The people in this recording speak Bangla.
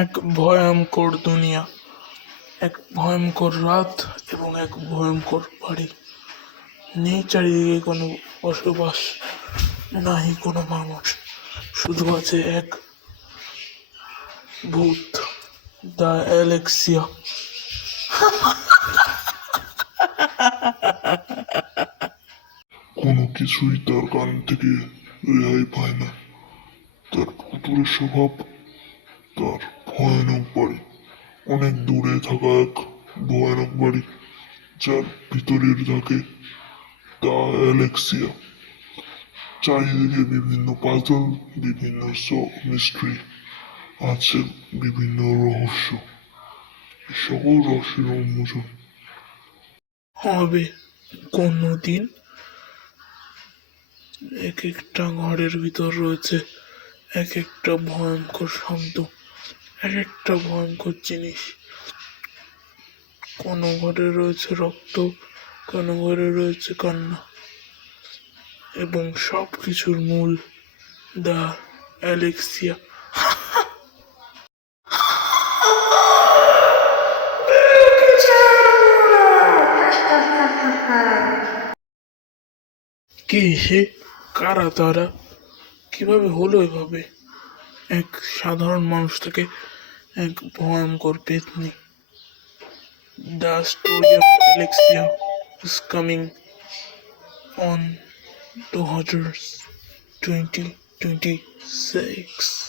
এক ভয়ঙ্কর দুনিয়া, এক ভয়ঙ্কর রাত এবং এক ভয়ঙ্কর বাড়ি। নেই চারিদিকে কোনো বসবাস, নাহি কোনো মানুষ, শুধু আছে এক ভূত, দ্য অ্যালেক্সিয়া। কোনো কিছুই তার কান থেকে রেহাই পায় না। তার ভুতুড়ে স্বভাব, তার ভয়ানক বাড়ি, অনেক দূরে থাকা এক ভয়ানক বাড়ি, যার ভিতরের থাকে তা অ্যালেক্সিয়া। চারিদিকে বিভিন্ন পাজল, বিভিন্ন মিস্ট্রি, আছে বিভিন্ন রহস্য। সকল রহস্যের উন্মোচন হবে কোনোদিন। এক একটা ঘরের ভিতর রয়েছে এক একটা ভয়ঙ্কর শব্দ, এক একটা ভয়ঙ্কর জিনিস। কোনো ঘরে রয়েছে রক্ত, কোনো ঘরে রয়েছে কান্না, এবং সব কিছুর মূল দ্য অ্যালেক্সিয়া। কে সে? কারা তারা? কিভাবে হলো এভাবে? এক সাধারণ মানুষ থেকে এক ভয়ঙ্কর পেতনি। The story of alexia is coming on 2026.